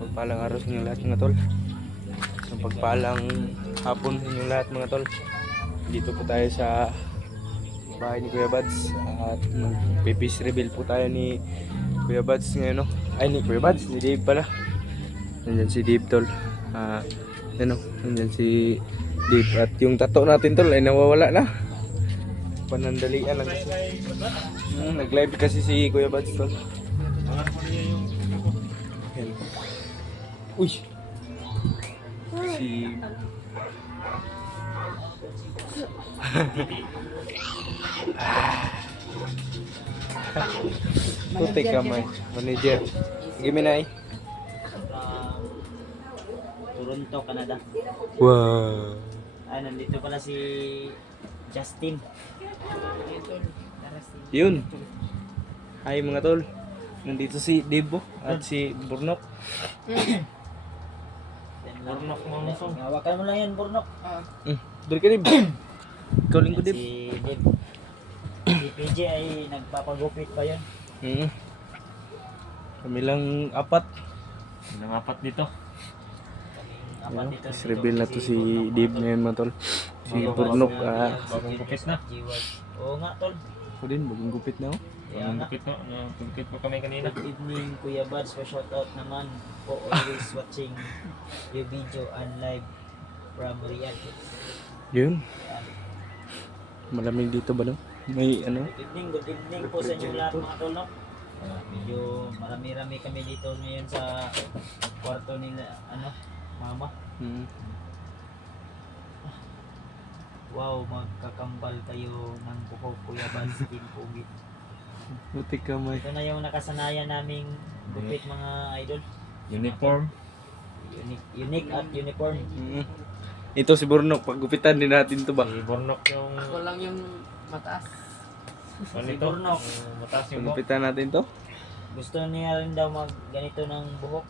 Pagpalang araw sa inyo lahat mga tol. So pagpalang hapon sa inyo lahat mga tol. Dito po tayo sa bahay ni Kuya Bads at magpipis reveal po tayo ni Kuya Bads ngayon, no? Ay, ni Kuya Bads, ni Dave pala. Nandyan si Dave tol. Ano, nandyan si Dave at yung tattoo natin tol ay nawawala na. Panandalian lang kasi. Nag-live kasi si Kuya Bads tol. Ayan. Uy! Si... Putik kamay. Manager. Giminay. Toronto, Canada. Wow. Ay, nandito pala si Justin. Yun. Hi mga tol. Nandito si Debo at si Burnok. Burnok mo mo song. Hawakan mo lang yan, Burnok. Doon ka Dib. Ikaw lingko Dib. Si Dib. Si PJ ay nagpapagupit pa yan. Kami lang apat. Nang apat dito. Apat dito. Tapos reveal na to si Dib ngayon mga tol. Si Burnok. Bagong gupit na. Oo nga, tol. Ako din, bagong gupit na oh. Kaya Bagong nga. gupit na. Gupit pa kami kanina. Good evening, Kuya Bads. Pa-shoutout naman po always watching your video and live from Riyadh. Yun. Malamig dito ba no? May ano? Good evening po sa inyo lahat mga tol, no? Medyo marami-rami kami dito ngayon sa kwarto nila, mama. Wow, magkakambal kayo ng buhok, Kuya Bads, Team Pugi. Putik kamay. Ito na yung nakasanayan naming gupit mga idol. Uniform. Unique at uniform. Ito si Burnok, paggupitan din natin to ba? Si Bornok yung... Ako lang yung mataas. Ano Si ito? Bornok. Mataas yung buhok. Paggupitan natin to? Gusto niya rin daw mag ganito ng buhok.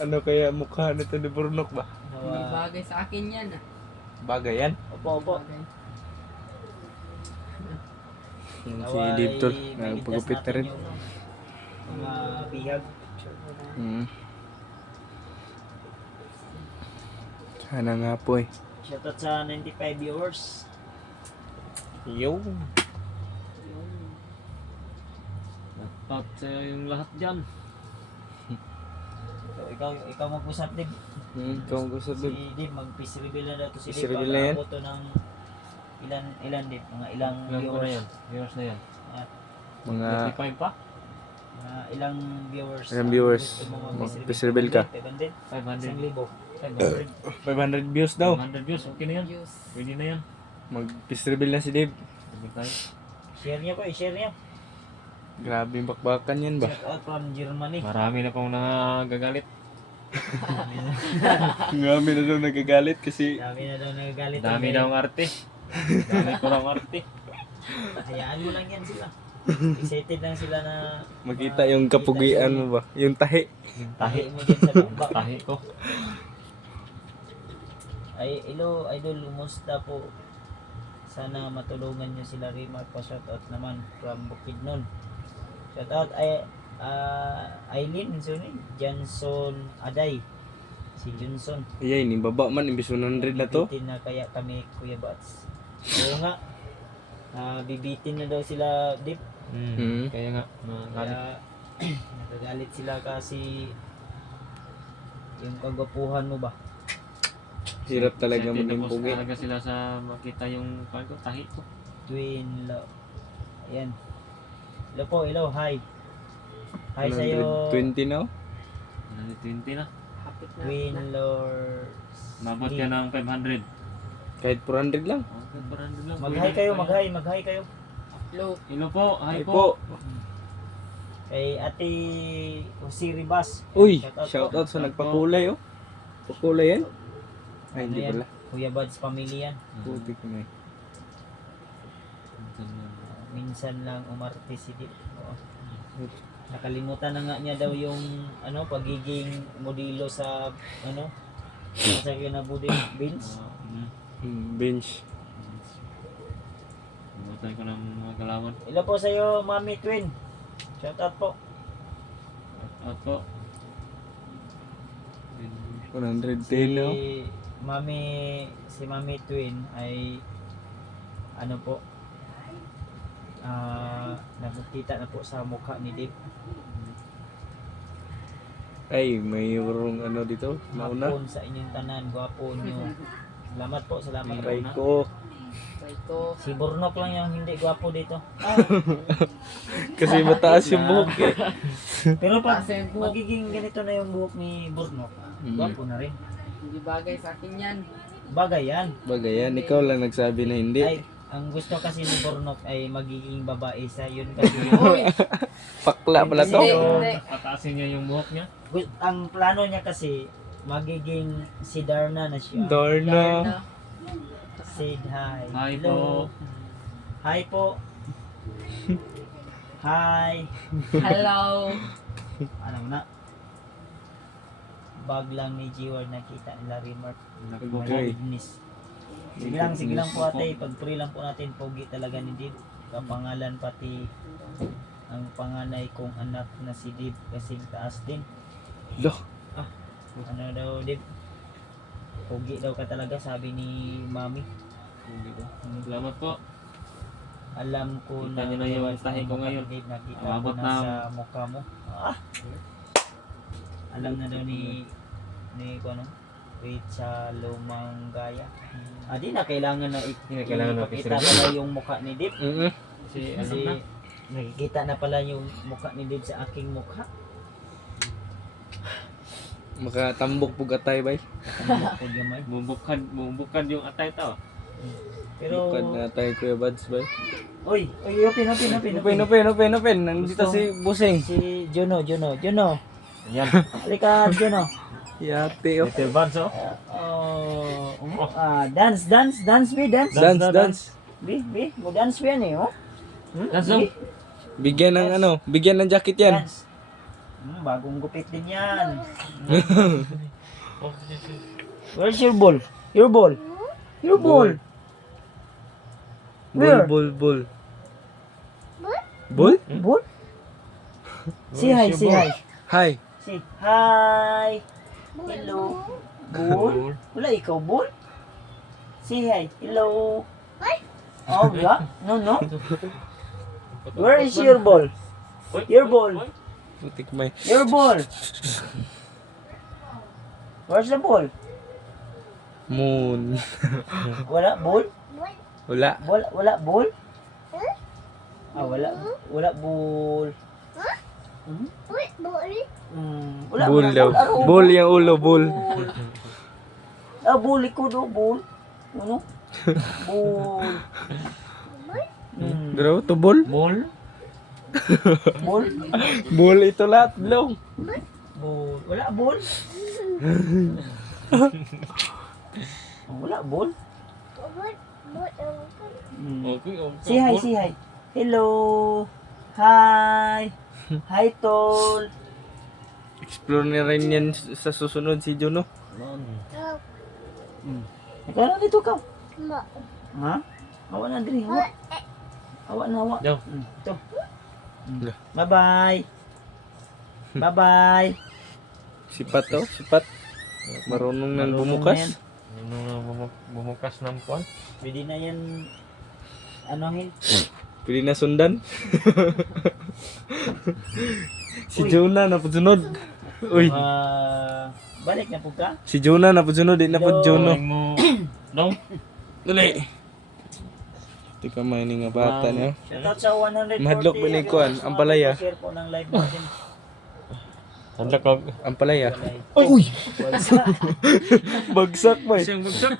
Ano kaya mukha nito ni Burnok ba? Hindi bagay sa akin yan. Bagay yan. Opo. Bagay. Yung si Dave tol, pagupit na rin. Mga bihag. Sana nga po eh. Shoutout sa 95 viewers. Yo. At yung lahat dyan. So, ikaw mag-usap, Dib. Ikaw ang gusto Si Dave. Dib, mag-peace reveal na daw to si Peace Dib. reveal na yan? Pag-abot to ng ilan Dib? Mga ilang Ilan ko na viewers. yan? Viewers na yan. Mga 25 pa? Mga ilang viewers. Ilang viewers? Gusto mo Mag-peace reveal ka? 500? 500. 1,000. 500 views daw. 100 views. Okay na yan. Diyos. Pwede na yan. Mag-peace reveal na si Dave. Sabi tayo. Share niya po, i-share niya. Grabe yung bakbakan yan ba? Shout out from Germany. Marami na pong nagagalit. Ngami na daw nagagalit kasi Dami na daw nagagalit. Dami daw ang arte. Dami ko lang arte. Hayaan mo lang yan sila. Excited lang sila na makita yung kapugian mo ba? Yung tahi. tahi mo dyan sa baba. Tahi ko. Ay, hello, idol, kumusta po? Sana matulungan niyo sila rin magpa-shoutout naman from Bukidnon. Shoutout ay Aileen Johnson Aday. Si Johnson. Iya ini baba man imbis 100 na to. Bibitin na kaya kami, Kuya Bats. Oo nga. Bibitin na daw sila, Dip. Kaya nga. Kaya nagagalit sila kasi yung kagwapuhan mo ba? Hirap talaga Excited maging na po pugi. talaga sila sa makita yung tahi ko. Twin love. Ayan. Hello po, hello, hi. Hi sa'yo. 120 now? 120 na. Hapit na. Twin Lord. Mabot ka ng 500. Kahit 400 lang. Okay, 400 lang. Mag-hi kayo, mag-hi kayo. Hello. Hello po, Ay hi po. po. Kay Ate Jose Ribas. Uy, Shoutout po. shoutout sa nagpakulay oh. Pakulay yan? Ay, Ano hindi yan? pala. Kuya Buds family yan. Putik na eh. Minsan lang umarte si Dip. Oo. Nakalimutan na nga niya daw yung pagiging modelo sa sa kinabudi Vince. Bench. Nabutan ko ng mga galawan. Hello po sa iyo, Mami Twin. Shout out po. At po, 110 no? Si Mami Twin ay ano po, nakikita na po sa mukha ni Dave. Ay, mayroong ano dito, nauna. Hapon sa inyong tanan, gwapo nyo. Salamat po, salamat po. Aray ko. Ito. Si Burnok lang yung hindi gwapo dito. Kasi mataas yung buhok eh. Pero pag Kasi yung buhok. magiging ganito na yung buhok ni Burnok, gwapo na rin. Hindi bagay sa akin yan. Bagay yan. Bagay yan, ikaw lang nagsabi na hindi. Ay, ang gusto kasi ni Burnok ay magiging babae sa yun kasi Uy! Pakla pala to. Hindi, hindi. Pataasin niya yung buhok niya. ang plano niya kasi magiging si Darna na siya. Darna. Darna. Say hi. Hi Hello. po. Hi po. Hi. Hello. Ano na? Bag lang ni G-Word nakita nila Remark. Okay. Goodness. Sige lang po ate. Pag-pray lang po natin, pogi talaga ni Dib. Kapangalan pati ang panganay kong anak na si Dib kasing taas din. Loh. Ano daw Dib? Pogi daw ka talaga sabi ni Mami. Salamat po. Alam ko Kita niyo na yung tahi ko ngayon. Dib, nakita Umabot ko na na. sa mukha mo. Alam na daw ni ano? Wait sa lumang gaya. Di na kailangan na kailangan na ipakita pala yung mukha ni Dib. Si Kasi nakikita na pala yung mukha ni Dib sa aking mukha. Makatambok po gatay bay. Pag gamay. Bubukad yung atay to. Pero, Bukad na tayo Kuya Buds bay. oy, Open. Nandito Gusto- si Busing. Si Juno. Yan. Halika, Juno. Yate oh. Little buds oh. Dance, be. Dance. Be, mo dance ba yan eh, oh? That's all. Bigyan ng jacket yan. Dance. Bagong gupit din yan. Where's your ball? Your ball? Where? Bull. Bull? Ball? Say hi. Hi. Say hi. Hello. Ball? Wala ikaw, ball? Say hi. Hello. Oh, yeah? No. Where is your ball? Your ball. Putik may. Your ball. Where's the ball? Moon. Wala ball? Wala. Wala ball? Wala ball. Wala Bull daw. Araw. Bull yung ulo, bull. Ball ko do, ball. Ano? Ball. Bro, to bull? Mall. Ball? Bull ito lahat, long. Ball. Wala ball? Wala ball? Okay. Say hi. Hello. Hi. Hi, tol. Explore na rin yan sa susunod si Juno. Ikaw na dito ka. Ha? Hawa na diri, hawa. Hawa. Yo. Ito. Bye-bye. Bye-bye. Sipat to, sipat. Marunong nang bumukas. Bumukas ng puwan. Pwede na yan. Anohin. Pwede na sundan. Si Jonah na po sunod. Uy, Balik na po ka. si Jonah na po sunod, di na po Juno. mo. No. Dali. Ito ka may nga bata niya. Shoutout sa 140. Mahadlok ba ni Kuan? Ang palaya. Share po ng live natin. Handa ka. Ang palaya. Uy! Bagsak ba? Siyang bagsak.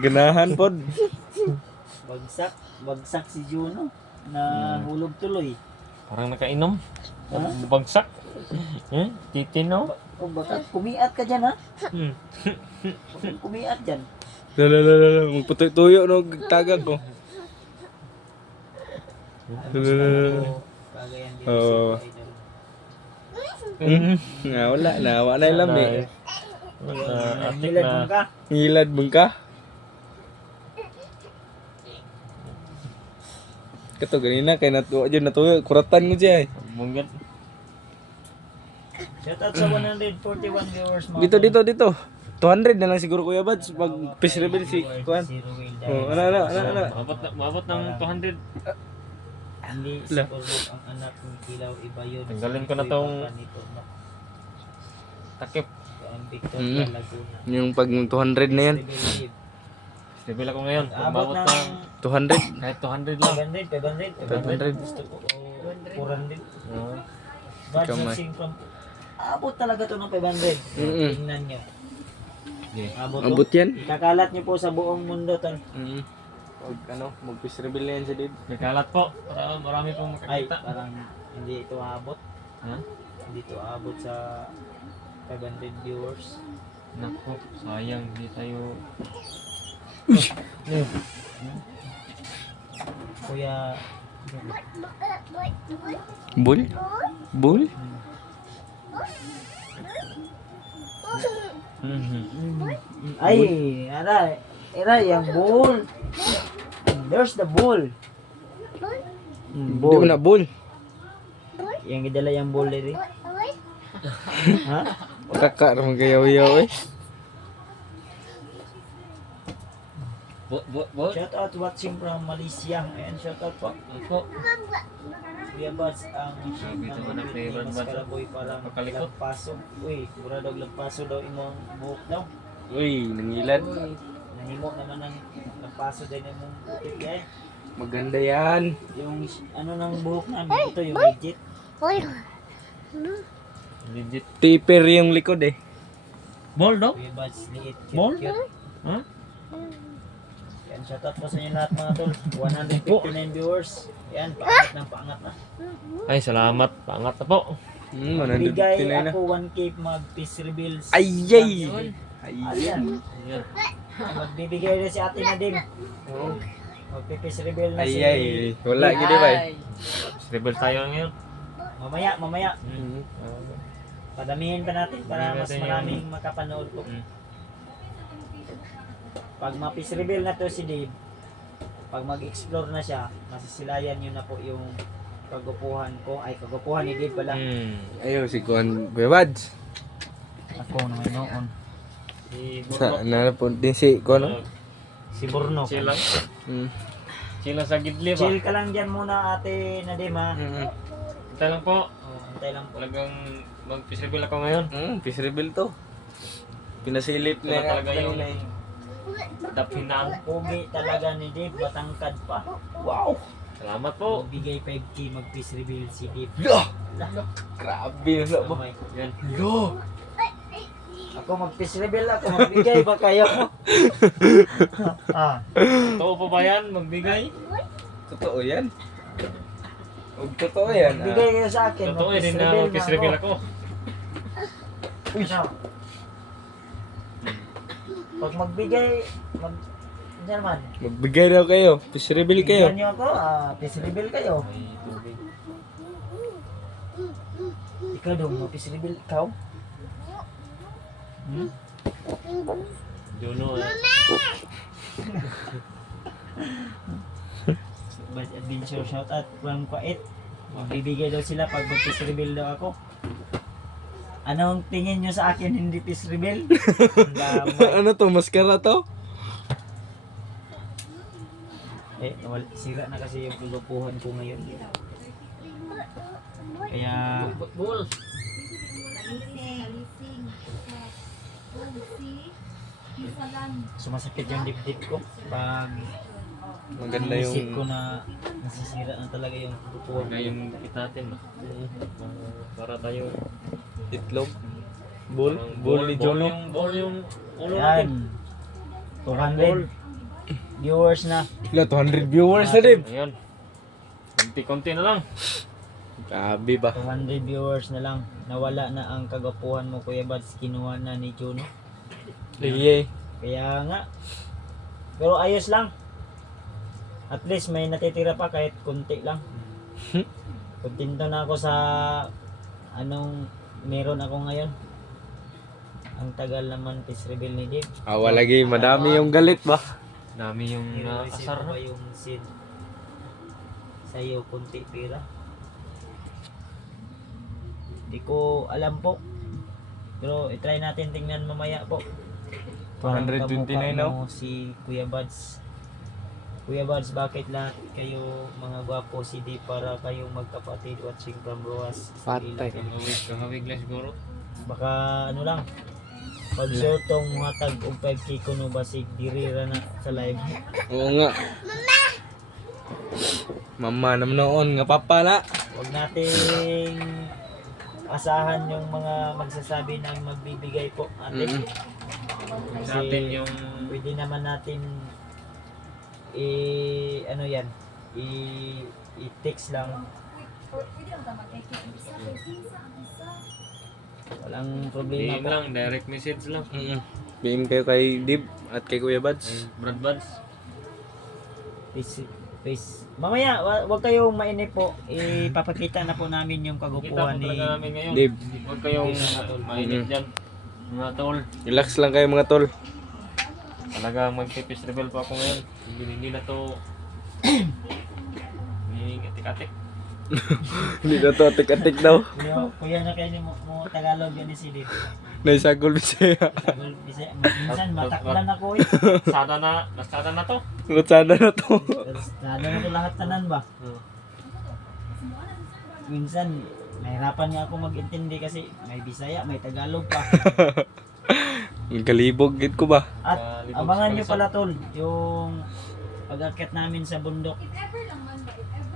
Ganahan pod. Bagsak si Juno. Na hulog tuloy. Parang nakainom. Ha? Bagsak. Titino. O baka kumiat ka dyan ha? Hmm. Kumiat dyan. Lala, magputuyo no tagag ko. Kagayan din Oo. Wala na yung lami. Atik Milad mo na. ka. Ngilad mong ka. Kato ganina kay natuyo kuratan mo diay. Munggat. Shout out sa 141 viewers mga Dito, tol. dito. 200 na lang siguro Kuya Bads pag peace reveal si Kuan. Si Ruel Oh, dahil ano. Maabot ng 200. hindi La. siguro ang anak ni Kilaw iba yun. Tanggalin Si ko na Boy tong- Papa nito, no? Takip. Ang Victor Mm. Laguna. Yung pag 200 na yan. Rebel Level ako ngayon. Kung Abot maabot ng ng 200. kahit 200 lang. 500. Gusto ko 400. Oo. Bad Ikaw, May. sourcing from abot talaga to ng 500. Mm-mm. Tingnan nyo. Okay. Abot yan. Ikakalat nyo po sa buong mundo tol. Pag mag peace reveal na yan si Dave. May kalat po. Para marami pong Ay, makakita. parang hindi ito aabot. Ha? Hindi ito aabot sa 500 viewers. Naku, sayang. Hindi tayo... Kuya, Bull? Bull? ay, era yung bull. There's the bull. Hindi mo na bull. Yang gidala yung bull diri. Ha? Kaka naman kayaw-yaw eh. Bo? Shout out watching from Malaysia. Ayan, shout out po. Opo. Kuya Bats, ang Sabi ito ko na ng flavor Mas Bats. Kalaboy parang Pakalikot. lagpaso. Uy, mura daw lagpaso daw imong buhok daw. Uy, nangilan. Nahimo naman ng lagpaso din imong buhok eh. Maganda yan. Yung ano ng buhok namin, ito yung legit. Legit. Taper yung likod eh. Ball, no? Kuya Bats, liit, Ball? cute. Ha? Yan, shout out po sa inyo lahat mga tol. 159 viewers. Yan, paangat ng paangat na. Ay, salamat. Pangat na po. Bigay 159 na. ako 1K mag peace reveal. Ayay! Ayan. Ayan. Magbibigay rin si ate na din. Magpipiece reveal na si... Ayay! Wala gini ba eh. Rebel tayo ngayon. Mamaya. Padamihin pa natin para Padamihin mas natin maraming makapanood po. Pag ma-peace reveal na to si Dave, pag mag-explore na siya, masisilayan nyo na po yung kagupuhan ko. Ay, kagupuhan ni Dave pala. Ayaw si Kuan Kuya Bads. Ako na may noon. Sa po din si Kuan no? Si Burno. Chill lang. Mm. Chill lang sa gidli ba? Chill ka lang dyan muna ate Nadim ha. Ito lang po. Antay lang po. Talagang mag-rebel ako ngayon. Peace reveal to. Pinasilip Ito na na talaga yung kanina eh. dapinan. Pugi talaga ni Dave, batangkad pa. Wow! Salamat po. Bigay 5K mag-peace reveal si Dave. Grabe na ba? Oh my. Yan. Yo! Ako mag-peace reveal ako, magbigay ba kayo? Totoo po ba yan? Magbigay? Totoo yan. Huwag totoo yan. Magbigay kayo sa akin, Totoo din na mag-rebel ako. Uy, ano? Pag magbigay, Diyan man. Magbigay daw kayo. Peace reveal kayo. Bigyan niyo ako, peace reveal kayo. May tubig. Ikaw daw, peace reveal ikaw. Juno Bad adventure shout out from Kuwait. Magbibigay daw sila pag mag-peace reveal daw ako. Anong tingin nyo sa akin hindi peace reveal? Ano to? Maskara to? Sira na kasi yung kulupuhan ko ngayon. Kaya Ball. sumasakit yung dibdib ko pag Maganda isip yung... ko na nasisira na talaga yung kulupuhan ko. Ngayon kita natin. Para tayo. Itlog. Bull? Parang Bull ni Jono. Ball yung ulo natin. Yan. 200 viewers na. Ila, 200 viewers na din. Ayan. Konti-konti na lang. Grabe ba? 200 viewers na lang. Nawala na ang kagapuhan mo Kuya Bads. Kinuha na ni Juno. Liyay. Kaya nga. Pero ayos lang. At least may natitira pa kahit kunti lang. Kontento na ako sa anong meron ako ngayon. Ang tagal naman peace reveal ni Dave. Awa lagi, madami yung galit ba? Dami yung Nire-receive asar mo na. ba yung seed sa'yo kunti pira? Hindi ko alam po. Pero i-try natin tingnan mamaya po. 229 Parang now. kamukha mo si Kuya Buds. Kuya Buds, bakit lahat kayo mga gwapo si Dave para kayong magkapatid watching from Roas? Patay. Kahawig lang siguro. Baka ano lang. Pag tong muhatag og 5k kuno basig dirira na sa live. Oo nga. Mama naman noon nga papa na. Huwag nating asahan yung mga magsasabi na magbibigay po ate. Mm. Kasi Sa atin yung pwede naman natin ano yan i-text lang. Walang problema DM po. lang, direct message lang. BM kayo kay Dib at kay Kuya Ay, Buds. Brad Buds. Please. Mamaya, wag kayong mainip po. Ipapakita na po namin yung Kita po kagupuhan ni talaga namin ngayon. Dib. Huwag kayong mainit dyan. Mga tol. Relax lang kayo mga tol. Talaga mag-tipis rebel pa ako ngayon. Hindi na to may atik-atik. Hindi na to atik-atik daw. Kuya na kayo mo Tagalog yan ni si Dave. Naisagol Bisaya. Minsan mataklan ako eh. Nasada na to. Lutsada na to. Lalo na ko lahat tanan ba? Minsan nahirapan nga ako mag-intindi kasi may Bisaya, may Tagalog pa. Kalibog gid ko ba? At abangan nyo pala tol, yung pag-akyat namin sa bundok.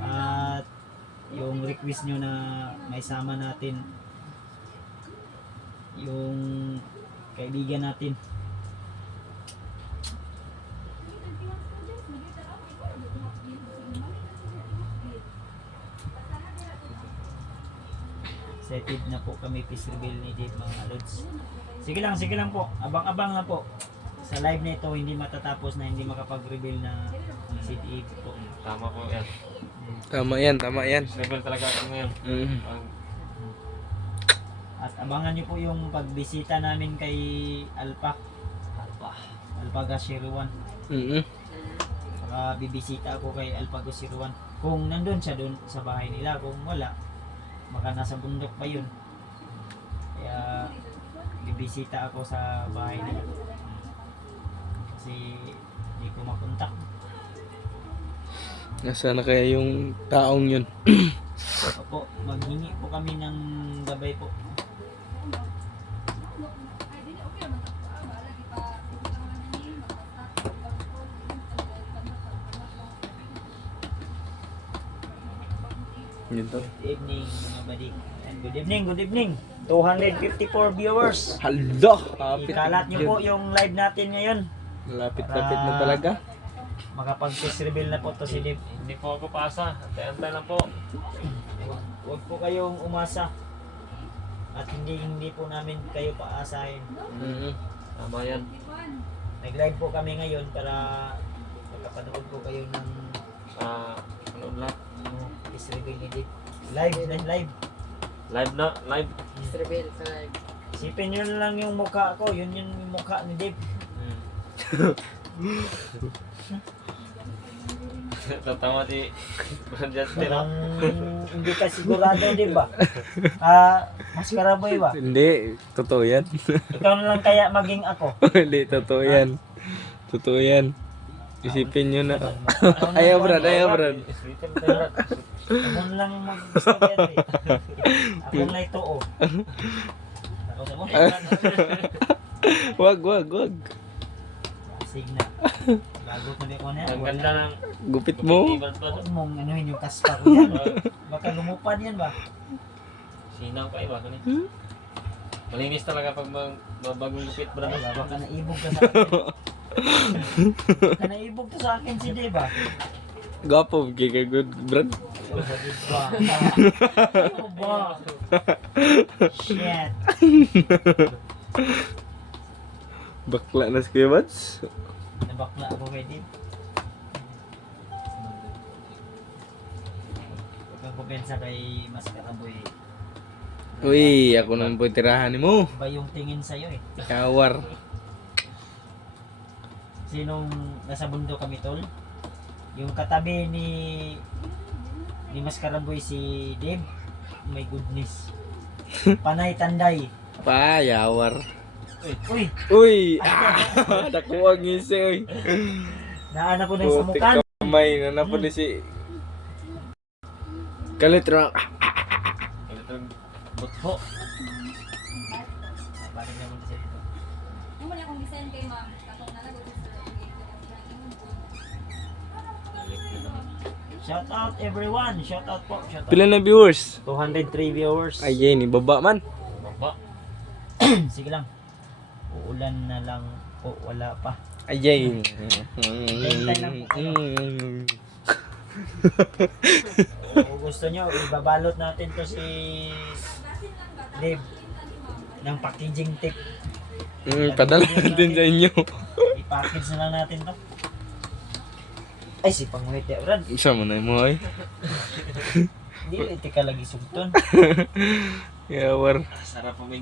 At yung request nyo na may sama natin yung kaibigan natin. Excited na po kami peace reveal ni Dave mga lods. Sige lang po. Abang-abang na po. Sa live na ito hindi matatapos na hindi makapag-reveal na si Dave po. Tama ko yan. Tama yan, tama yan. Rebel talaga ako ngayon. At abangan niyo po yung pagbisita namin kay Alpa Gasiruan. Saka bibisita ako kay Alpa Gasiruan. Kung nandun siya doon sa bahay nila, kung wala, baka nasa bundok pa yun. Kaya bibisita ako sa bahay nila. Kasi hindi ko makontak. Nasaan na kaya yung taong yun? Opo, maghingi po kami ng gabay po. Yun to. Good evening mga badik. And good evening. 254 viewers. Hala! Kapit. Ikalat niyo po yung live natin ngayon. Lapit-lapit na talaga. Makapag-face reveal na po to si Dave. Hindi po ako paasa. Antay-antay lang po. Huwag po kayong umasa. At hindi po namin kayo paasahin. Tama yan. Nag-live po kami ngayon para makapanood po kayo ng Ano lahat? face reveal ni Dave. Live. Live na, live. Peace reveal sa live. Isipin nyo na lang yung mukha ko. Yun yung mukha ni Dave. Tatawa si Justin. Parang hindi ka sigurado, di ba? Maskara boy ba? Hindi, totoo yan. Ikaw na lang kaya maging ako. Hindi, totoo yan. Totoo yan. Isipin nyo na. Ayaw Brad. Ako na lang mag-gusto yan eh. Ako na ito oh. Ako sa mo. Wag. Sige na. Bago ko ko na. Ang ganda ng Gupit mo. Huwag mong anuhin yung kaspa ko yan. Baka lumupad yan ba? Sinaw pa iba. Malinis talaga pag bagong lupit, bro. Baka naibog ka sa akin. Baka naibog to sa akin si Dave ba? Gapo, giga good Brad. Ano ba? Shit. Bakla na si Kuya Buds. Nabakla ako kay Dave. Huwag kang kumpensa kay Maskara Boy. Uy, ako naman po tirahan mo. Iba yung tingin sa'yo eh. Kawar. Sinong nasa bundok kami tol? Yung katabi ni Maskara Boy si Dave. My goodness. Panay Tanday. Payawar. Uy, Uy! Nakuha ang ngisi, uy. naana ko na sa Putik mukan. kamay na napuli si... Kalit rin. Ito butho. Bakit naman kasi ito? Yung wala akong design kay ma'am, katong nalagot sa Shout out everyone. Shout out po. Shout out. Pila na viewers? 203 viewers. Ay, ni baba man. Baba. Sige lang. Uulan na lang po, wala pa. Ayay. Kung gusto nyo, ibabalot natin to si Dave ng packaging tape. Padala natin sa inyo. I-package na lang natin to. Ay, si Pangwit ya, Brad. Isa mo na mo ay. Hindi, iti ka lagi sugton. Yawar. Sarap pumiga.